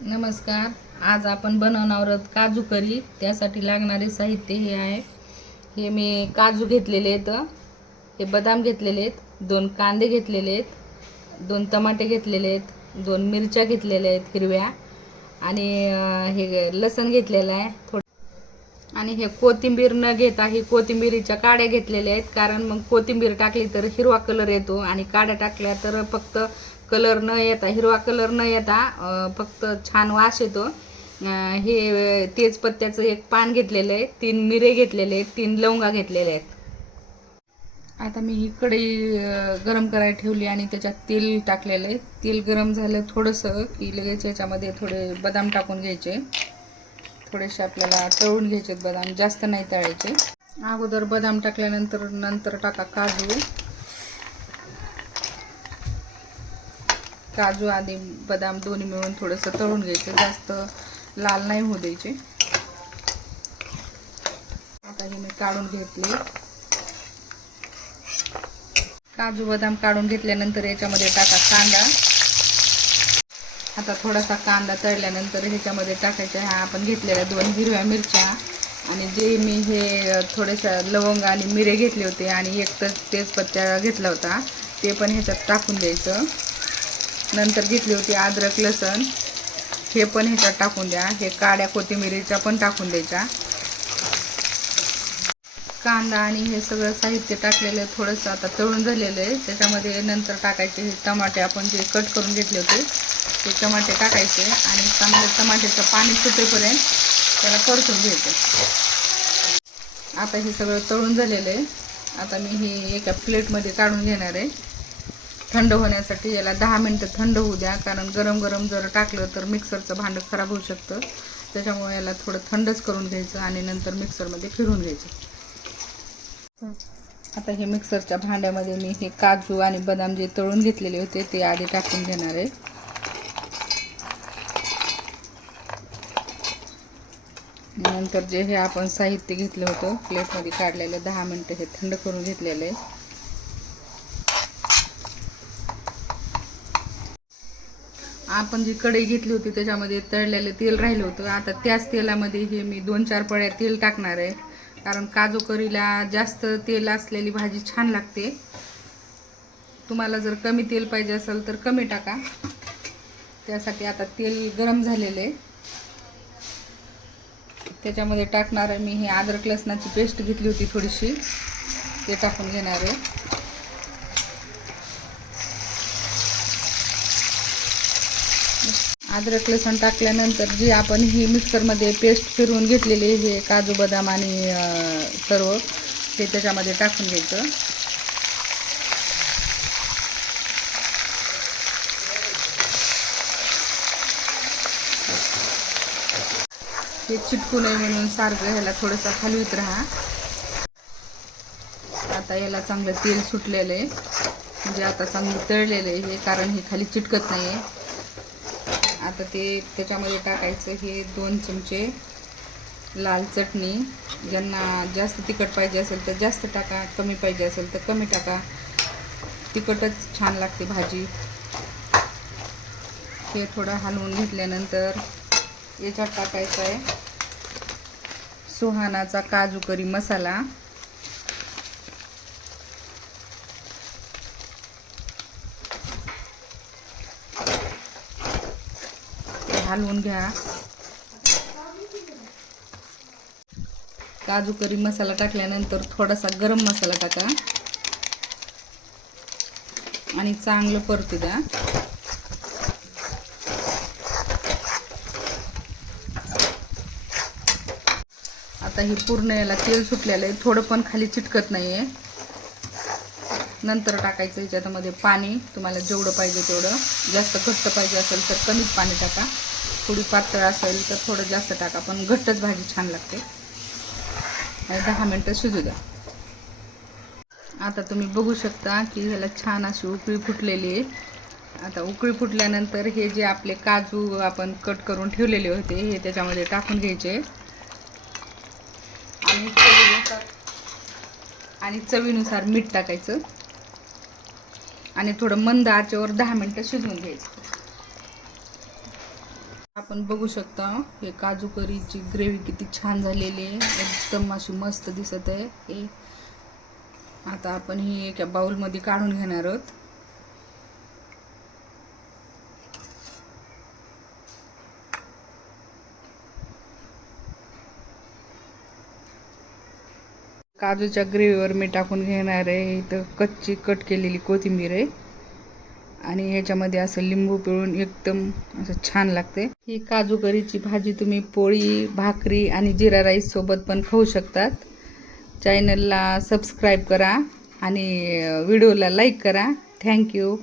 नमस्कार. आज आपण बनवणार आहोत काजू करी. त्यासाठी लागणारे साहित्य हे आहे. हे मी काजू घेतलेले आहेत, हे बदाम घेतलेले आहेत, 2 कांदे घेतलेले आहेत, 2 टमाटे घेतलेले आहेत, 2 मिरच्या घेतलेल्या आहेत हिरव्या, आणि हे लसण घेतलेलं आहे थोडं, आणि हे कोथिंबीर न घेता ही कोथिंबीरीच्या काड्या घेतलेल्या आहेत. कारण मग कोथिंबीर टाकली तर हिरवा कलर येतो आणि काड्या टाकल्या तर फक्त कलर न येता, हिरवा कलर न येता फक्त छान वास येतो. हे तेजपत्त्याचं एक पान घेतलेलं आहे, 3 मिरे घेतलेले आहेत, 3 लवंगा घेतलेले आहेत. आता मी ही कढई गरम करायला ठेवली आणि त्याच्यात तेल टाकलेलं आहे. तेल गरम झालं थोडंसं की लगेच याच्यामध्ये थोडे बदाम टाकून घ्यायचे. थोडेसे आपल्याला तळून घ्यायचे बदाम, जास्त नाही तळायचे. अगोदर बदाम टाकल्यानंतर टाका काजू. काजू आणि बदाम दोन्ही मिळून थोडंसं तळून घ्यायचं, जास्त लाल नाही होऊ द्यायचे. आता हे मी काढून घेतले. काजू बदाम काढून घेतल्यानंतर याच्यामध्ये टाका कांदा. आता थोडासा कांदा तळल्यानंतर ह्याच्यामध्ये टाकायच्या ह्या आपण घेतलेल्या 2 हिरव्या मिरच्या, आणि जे मी हे थोडेशा लवंग आणि मिरे घेतले होते आणि एक तेजपत्ता घेतला होता ते पण ह्याच्यात टाकून द्यायचं. नंतर घेतली होती अद्रक लसण, हे पण ह्याच्यात टाकून द्या. हे काड्या कोथिंबीरीच्या पण टाकून द्यायच्या. कांदा आणि हे सगळं साहित्य टाकलेलं आहे, थोडंसं आता तळून झालेलं आहे. त्याच्यामध्ये नंतर टाकायचे हे टमाटे, आपण जे कट करून घेतले होते ते टमाटे टाकायचे आणि चांगलं टमाट्याचं पाणी सुटेपर्यंत त्याला परतून घ्यायचं. आता हे सगळं तळून झालेलं आहे. आता मी हे एका प्लेटमध्ये काढून घेणार आहे थंड होण्यासाठी. याला 10 मिनटं थंड होऊ द्या, कारण गरम गरम जर टाकलं तर मिक्सरचं भांडं खराब होऊ शकतं. त्याच्यामुळे याला थोडं थंडच करून घ्यायचं आणि नंतर मिक्सरमध्ये फिरवून घ्यायचं. आता हे मिक्सरच्या भांड्यामध्ये मी हे काजू आणि बदाम जे तळून घेतलेले होते ते आधी टाकून घेणार आहे. नंतर जे हे आपण साहित्य घेतलं होतं प्लेटमध्ये काढलेलं, 10 मिनटं हे थंड करून घेतलेलं आहे. आपण जी कढई घेतली होती त्याच्यामध्ये तळलेलं तेल राहिलं होतं. आता त्याच तेलामध्ये हे मी 2-4 पळ्या तेल टाकणार आहे, कारण काजू करीला जास्त तेल असलेली भाजी छान लागते. तुम्हाला जर कमी तेल पाहिजे असेल तर कमी टाका. त्यासाठी आता तेल गरम झालेलं आहे. त्याच्यामध्ये टाकणार आहे मी हे अद्रक लसणाची पेस्ट घेतली होती थोडीशी, ते टाकून घेणार आहे. अद्रक लसण टाकल्यानंतर जी आपण ही मिक्सरमध्ये पेस्ट फिरवून घेतलेली हे काजू बदाम आणि सर्व ते त्याच्यामध्ये टाकून घ्यायचं. हे चिटकू नये म्हणून सारखं ह्याला थोडंसं हलवीत राहा. आता याला चांगलं तेल सुटलेलं आहे, म्हणजे आता चांगलं तळलेलं आहे हे, कारण हे खाली चिटकत नाही आहे. आता ते त्याच्यामध्ये टाकायचं हे 2 चमचे लाल चटणी. ज्यांना जास्त तिखट पाहिजे असेल तर जास्त टाका, कमी पाहिजे असेल तर कमी टाका. तिखटच छान लागते भाजी. हे थोडं हलवून घेतल्यानंतर याच्यात टाकायचं आहे सुहानाचा काजू करी मसाला. हलवून घ्या. काजू करी मसाला टाकल्यानंतर थोडासा गरम मसाला टाका आणि चांगलं परतू द्या. आता ही पूर्ण याला तेल सुटलेलं आहे, थोडं पण खाली चिटकत नाही आहे. नंतर टाकायचं ह्याच्यामध्ये पाणी, तुम्हाला जेवढं पाहिजे तेवढं. जास्त घट्ट पाहिजे असेल तर कमीच पाणी टाका, थोडी पातळ असेल तर थोडं जास्त टाका, पण घट्टच भाजी छान लागते. आणि 10 मिनटं शिजू द्या. आता तुम्ही बघू शकता की ह्याला छान अशी उकळी फुटलेली आहे. आता उकळी फुटल्यानंतर हे जे आपले काजू आपण कट करून ठेवलेले होते हे त्याच्यामध्ये टाकून घ्यायचे आणि चवीनुसार मीठ टाकायचं आणि थोडं मंद आचेवर 10 मिनटं शिजवून घ्यायचं. आपण बघू शकता हे काजू करीची ग्रेव्ही किती छान झालेली आहे, एकदम अशी मस्त दिसत आहे. हे आता आपण ही एका बाउलमध्ये काढून घेणार आहोत. काजूच्या ग्रेव्हीवर मी टाकून घेणार आहे इथं कच्ची कट केलेली कोथिंबीर आहे आणि ह्याच्यामध्ये असं लिंबू पिळून एकदम असं छान लागते. ही काजू करीची भाजी तुम्ही पोळी, भाकरी आणि जिरा राईस सोबत पण खाऊ शकतात. चॅनलला सबस्क्राईब करा आणि व्हिडिओला लाईक करा. थँक्यू.